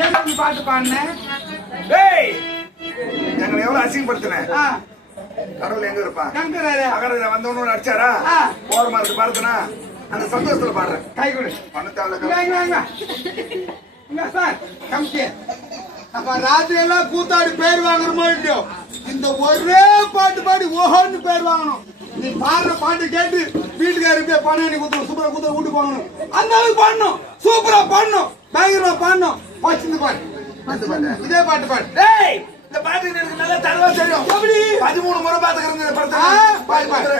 ஏன் பாட்டு பாடினேன்? டேய் எங்களை எவ்வளவு அசிங்கப்படுத்தினேன். கடவுள் எங்க இருப்பான்? அகர வந்தவனு அடிச்சாரா? ஓரமா இருக்கு பாருத்தனா அந்த சந்தோஷத்துல பாடுறேன். கை கொடு. சார் கம்கே அப்ப ராத்திரி எல்லாம் கூத்தாடி பேர் வாங்குறோமோ இல்லையோ, இந்த ஒரே பாட்டு பாடி ஓஹோன்னு பேர் வாங்கணும். நீ பாடுற பாட்டு கேட்டு வீட்டுக்காருக்கு பணம் நீ குத்துரும், சூப்பரா குத்துற வீட்டு போகணும். அந்த அளவுக்கு பாடணும், சூப்பரா பாடணும், பயங்கரமா பாடணும். வச்சிருந்து பாடு, இதே பாட்டு பாடு. டேய் இந்த பாட்டு எனக்கு நல்லா தரவா தெரியும். எப்படி 13 முறை பாத்துக்கிறேன் இந்த படத்தை. பாத்து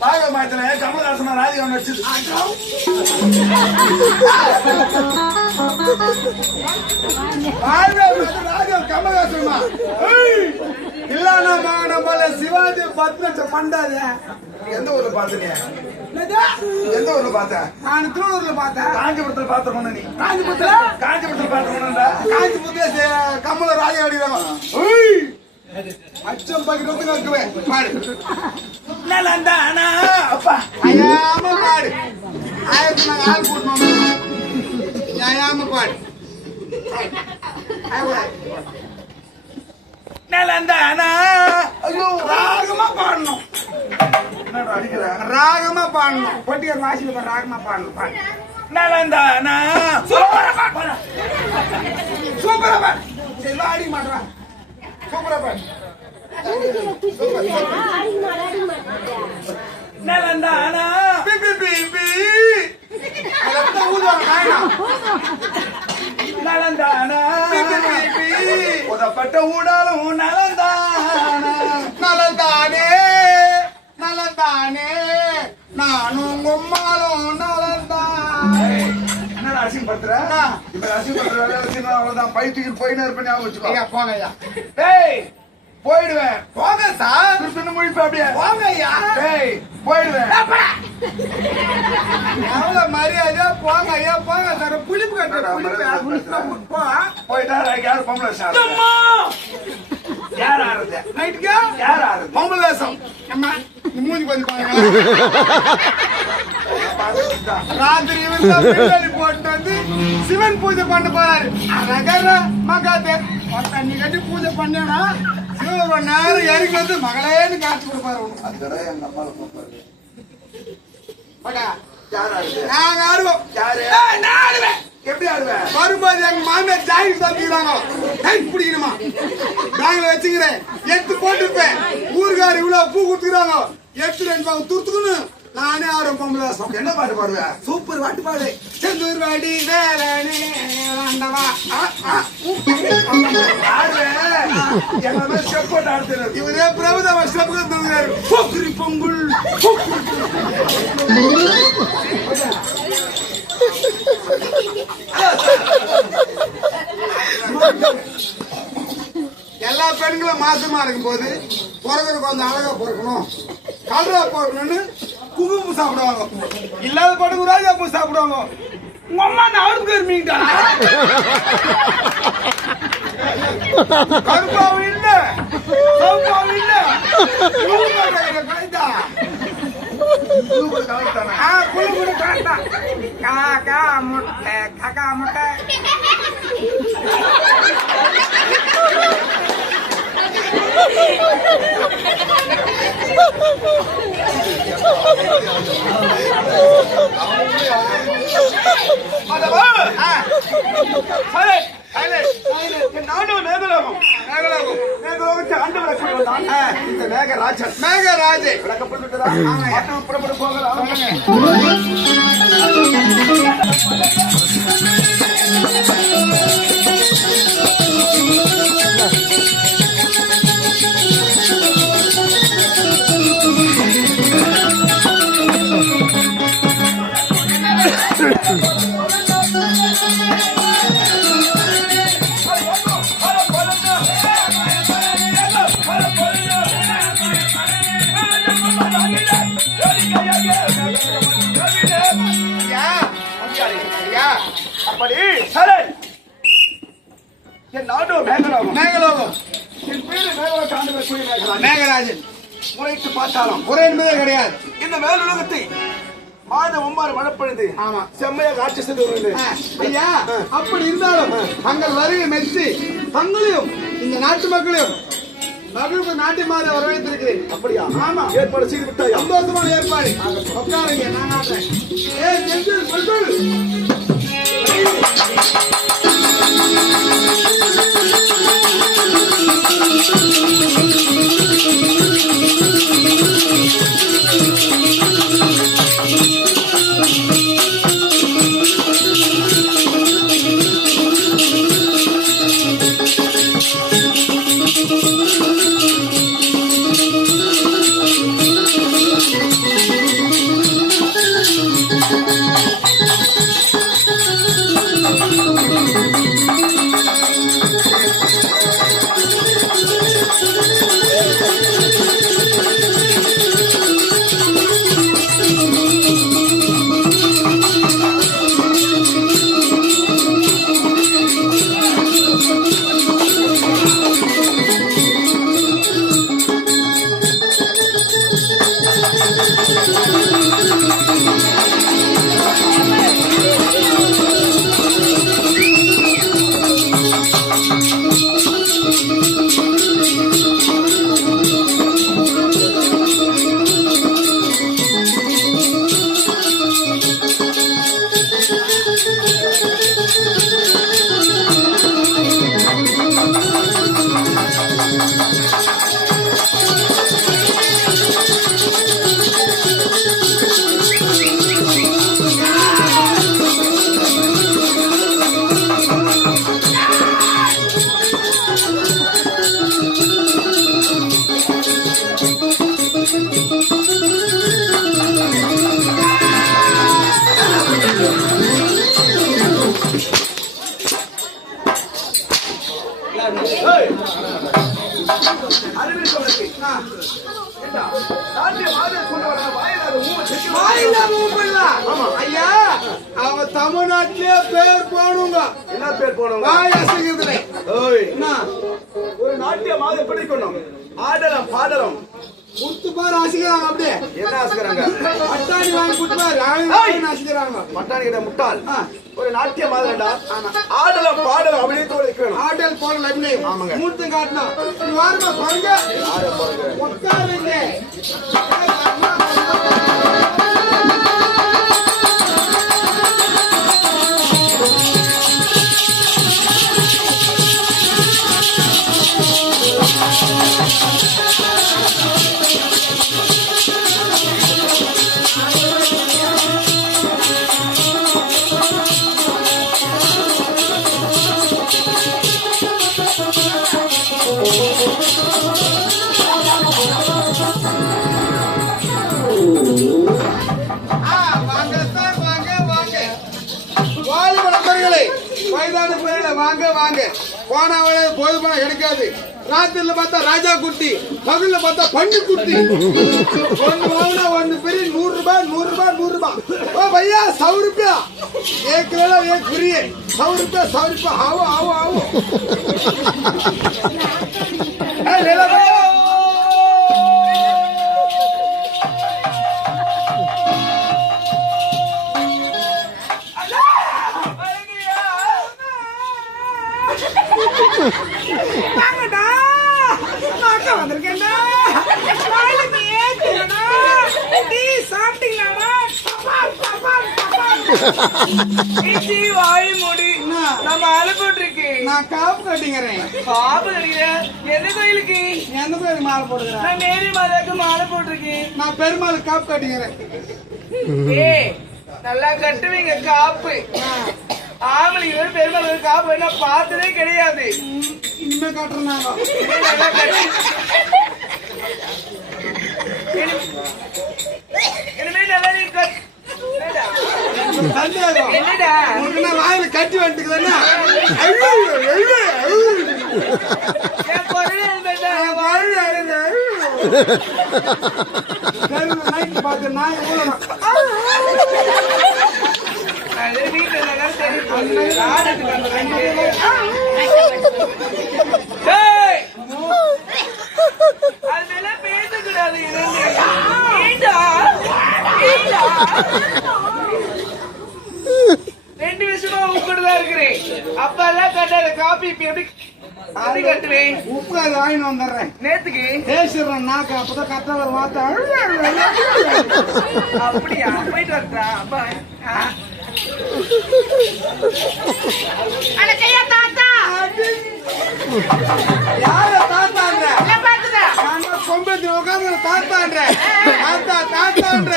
பாக மாத்தல கமலஹாசன் ராதிகா நடிச்சது. ராதிகா கமலஹாசன் இல்லன்னா நம்மள சிவாஜி 10 லட்சம் பண்டாது. எந்த ஊர்ல பாத்தீங்க? எந்த ஊர்ல பார்த்த? நான் திருவள்ளூர்ல பார்த்தேன். காஞ்சிபுரத்துல பார்த்தோம். நீ காஞ்சிபுரத்துல பார்த்தோம்டா. காஞ்சிபுரத்துல கமல ராஜா அடிக்கிறாங்க. அச்சம் பகிர்ந்து இருக்குவேன். பாடு நலந்தானா அப்பா ஐயாம பாடு. ஆயிரத்தி நாங்க ஆள் கூட்டணும். ஐயாம பாடு. நலந்தானா ஐயோ ராகமா பாடணும். ராகமா பாடணும். பொட்டியார் வாசியில ராகமா பாடணும். பாடு நலந்தானா சூப்பரா பாடு. சரி ஆடி மாட்டா. சூப்பரா பாடு. நலந்தானா நலந்தானா உதப்பட்ட ஊடாலும் நலந்தானா நலந்தானே நலந்தானே நானும் உம்மாலும் நலந்தானே. என்ன அசிங்கப்படுத்துற? இப்ப அசிங்கப்படுத்துற அவ்வளவுதான். பைத்துக்கு போயின்னு இருப்பேன். ஞாபகம் வச்சுக்கோ. போங்க ஐயா. டேய் போயிடுவேன். போங்க சார். முடிப்ப அப்படியே போங்க ஐயா. டேய் போயிடுவேன். எவ்வளவு மரியாதையா போங்க ஐயா. போங்க சார். புளிப்பு கட்டுற போயிட்டா யாரு பொம்பளை சார்? யார் ஆறுது நைட்டுக்கு? யார் ஆறுது? பொம்பளை வேஷம். அம்மா நீ மூஞ்சி கொஞ்சம் பாருங்க. ராத்திரி இவன் போட்டு வந்து சிவன் பூஜை பண்ண போறாரு. அழகர மகாதே தண்ணி கட்டி பூஜை பண்ணா சிவன் நேரம் இறங்கி வந்து மகளேன்னு காட்சி கொடுப்பாரு. எங்க அம்மா நாங்க ஆடுவோம். யாரு? நான் ஆடுவேன். எப்படி ஆடுவேன்? வரும்போது எங்க மாமியார் ஜாயின் தந்துக்கிறாங்க. பிடிக்கணுமா பேங்க்ல வச்சுக்கிறேன். எடுத்து போட்டுருப்பேன். ஊருக்காரு இவ்வளவு பூ கொடுத்துக்கிறாங்க. எடுத்து 2 பாவம் துருத்துக்கணும். நானே ஆடுவேன். பொம்பளை என்ன பாட்டு பாடுவேன்? சூப்பர் பாட்டு பாடு. செந்தூர் வாடி வேலனே ஆண்டவா. இவரே பிரபுதவ ஸ்டெப்புக்கு தந்துக்கிறாரு. போக்குரி பொங்குள் எல்லா பெண்களும் மாசமா இருக்கும் போது பிறகு கொஞ்சம் அழகா பிறக்கணும், கலரா பிறக்கணும்னு குங்குமம் சாப்பிடுவாங்க. இல்லாத படுக்கு ராஜா பூ சாப்பிடுவாங்க. உங்க அம்மா நான் அவருக்கு இருமீங்கடா. கருப்பாவும் இல்ல சவுப்பாவும் இல்ல. புழுகுடு காட்டா காக்கா முட்டை காக்கா முட்டை. மேகராஜன் அப்படி சரி. என் நாடு மேகலோகம். மேகலோகம். என் பேரு மேகலோகம் மேகராஜன். முறைத்து பார்த்தாலும் முறை என்பதே கிடையாது. இந்த மேலுலகத்தை மாதம் 9 மழை பொழுது ஆமா செம்மையாக ஆட்சி செய்து வருகிறது. ஐயா அப்படி இருந்தாலும் தங்கள் வருகை மெச்சி தங்களையும் இந்த நாட்டு மக்களையும் மகிழ்வு நாட்டியமாக வரவேற்றிருக்கிறேன். அப்படியா? ஆமா, ஏற்பாடு செய்து விட்டாயா? சந்தோஷமான ஏற்பாடு. உட்காருங்க, நான் ஆடுறேன். செந்தில் செந்தில் ஐயா அவங்க தமிழ்நாட்டிலே பேர் போனுங்க. என்ன பேர் போனவங்க? ஒரு நாட்டியமாக எப்படி இருக்கணும்? ஆடலம் பாடலம் குடுத்து பாரு ஆசிக்கிறாங்க. அப்படியே என்ன ஆசிக்கிறாங்க? பட்டாணி வாங்கி குடுத்து பாரு ஆசிக்கிறாங்க. பட்டாணி கிட்ட முட்டாள். ஒரு நாட்டிய மாதிரிடா. ஆடலம் பாடலம் அப்படியே தோழிக்கணும். ஆடல் பாடல் அப்படியே மூர்த்தம் காட்டணும். நீ வாருமா பாருங்க. உட்காருங்க. வாங்க வாங்க போனா போது போனா கிடைக்காது. ராத்திரில பார்த்தா ராஜா குட்டி, பகல்ல பார்த்தா பண்ணு குட்டி. ஒன்னு வாங்கினா ஒன்னு பெரிய 100 ரூபாய் 100 ரூபாய் 100 ரூபாய். ओ भैया 100 रुपया एक ले लो एक फ्री है. 100 रुपया आओ आओ आओ. ले लो भैया. வாய் மூடி நம்ம அனுப்பிட்டு நான் காப்பு கட்டிக்கிறேன். காப்பு கட்டிக்கிறேன். எந்த கோயிலுக்கு? எந்த கோயிலுக்கு மாலை போடுகிறேன்? நான் மேரி மாதாக்கு மாலை போட்டிருக்கேன். நான் பெருமாள் காப்பு கட்டிக்கிறேன். ஏய் நல்லா கட்டுவீங்க காப்பு. ஆம்பளைங்க பெருமாள் காப்பு என்ன பார்த்ததே கிடையாது. இனிமே கட்டுறேன். நல்லா கட்டி இனிமே நல்லா நீ என்னடா வாயில கட்டி வந்துட்டுக்குதுன்னா பார்த்து நான் அதெல்லாம் பேசக்கூடாது. நல்லா கட்டாத காப்பி இப்ப எப்படி எப்படி கட்டுவேன்? உப்பு காய் வாங்கிட்டு வந்துடுறேன். நேத்துக்கு பேசிடுறேன் நாக்கு அப்பதான் கரெக்டா ஒரு வார்த்தை. அப்படியா? போயிட்டு வரட்டா? அப்பா யார தாத்தான்ற? நான் கொம்பேத்தி உட்காந்து தாத்தான்ற. தாத்தா தாத்தான்ற.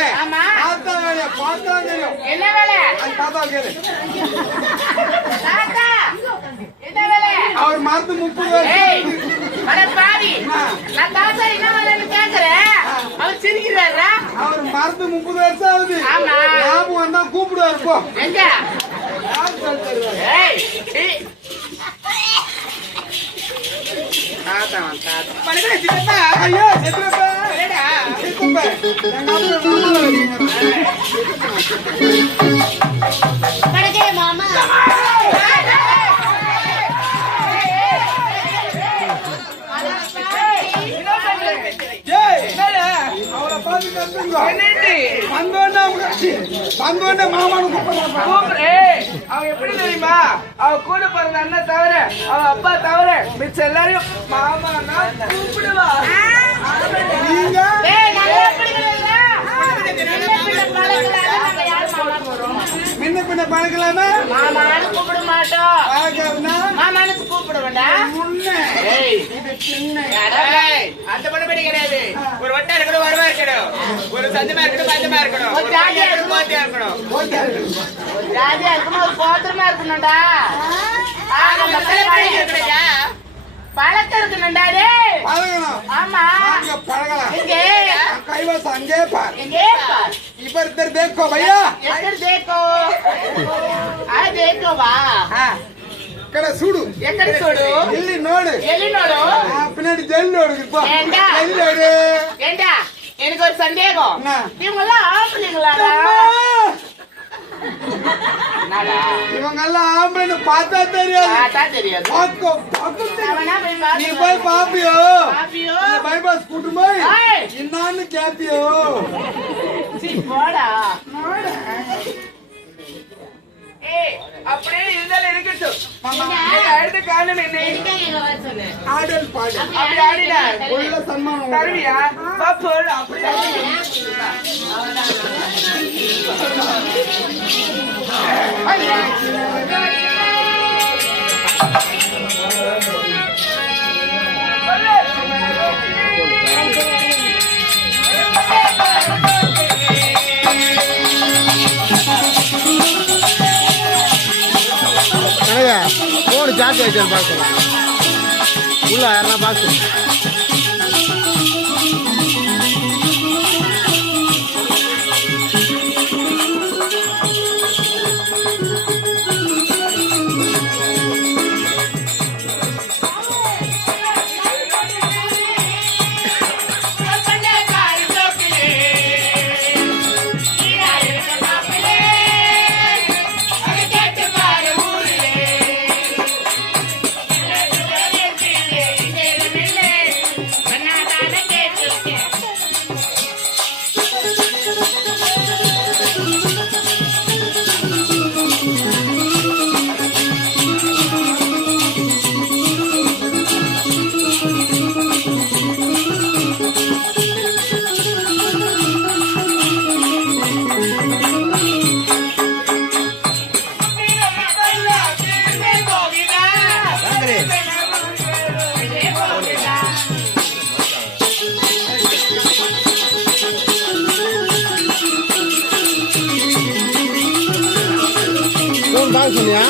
தாத்தா வேலைய பார்த்தா தெரியும். என்ன வேலை? அது தாத்தா கேளு. தாத்தா என்ன வேலை? அவர் மருந்து 30 வருஷம். அட பாவி, நான் தாத்தா என்ன வேலைன்னு கேக்குறேன். அவர் சிரிக்கிறாரா? அவர் மருந்து 30 வருஷம் ஆகுது. ஆமா. ஞாபகம் வந்தா கூப்பிடுவாரு போ. எங்க? யார் சொல்லி தருவாரு? ஏய், ஏய். தாத்தா தாத்தா. பணக்கடை சித்தப்பா. ஐயோ சித்தப்பா. என்னடா? சித்தப்பா. எங்க அப்பா மாமா வரீங்க. படகே மாமா. ஏய் என்னடா? அவரை பார்த்து கத்துங்க. என்னடி? வந்தோடனே மாமானு கூப்பிடுறா. கூப்பிடு. ஏய், அவ எப்படி தெரியுமா? அவ கூட பிறந்த அண்ணன் தவிர, அவ அப்பா தவிர, மிச்ச எல்லாரையும் மாமா தான் கூப்பிடுவா. நீங்க ஏய், நல்லா பிடிக்கலையா? நல்ல பிள்ளை பழக்கலால நம்ம யார் மாமா போறோம்? முன்ன பின்ன பழக்கலாமா? மாமான்னு கூப்பிட மாட்டோம். பழக்கம்னா மாமான்னு கூப்பிட வேண்டாம். முன்ன ஏய், இது சின்ன. ஏய், அந்த படப்படி கிடையாது. ஒரு வட்டா இருக்கணும், வருவா இருக்கணும். ஒரு சந்தமா இருக்கணும், பந்தமா இருக்கணும். ஒரு ஜாதியா இருக்கணும், கோத்தியா இருக்கணும். ஒரு ஜாதியா இருக்கணும், ஒரு கோத்திரமா இருக்கணும்டா. நம்ம பழக்கம் இருக்கணும்டா. டேய், பழகணும். ஆமா. நாங்க பழகலாம். எங்கே? கைவாசம் அங்கே பார். எங்கே பார்? இவர் இத்தர் தேக்கோ பையா. எక్కడ देखो? ఆ देखो వా. ఇక్కడ చూడు. ఎక్కడ చూడు? ಇಲ್ಲಿ ನೋಡು. ఎల్లి నోడు. பின்னாடி ஜெல் நோடு போ. ஏண்டா? Gel node. ஏண்டா? எனக்கு ஒரு சந்தேகம். என்ன? இவங்க எல்லாம் ஆம்பளைங்களாடா? இவங்க எல்லாம் ஆம்பளைன்னு பார்த்தா தெரியாது. பார்த்தா தெரியாது. பாக்கோ பாக்கோ. அவனா போய் நீ பாத்து. போய் பாப்பியோ. பாப்பியோ? பைபாஸ் கூட்டு போய் ஏய். இன்னான்னு கேப்பியோ. சீ போடா. ஏய், அப்படியே இருந்தாலும் இருக்கட்டும். மாமா நீங்க அடுத்து காணும் என்ன? எங்க இங்க வர சொன்னே? ஆடல் பாடு. அப்படி ஆடினா உள்ள சன்மானம் தருவியா? பாப்பு அப்படியே போன் சார்ஜ் ஆயிடுச்சு பார்க்கலாம் உள்ள யாரா பார்க்கணும் சொன்னியா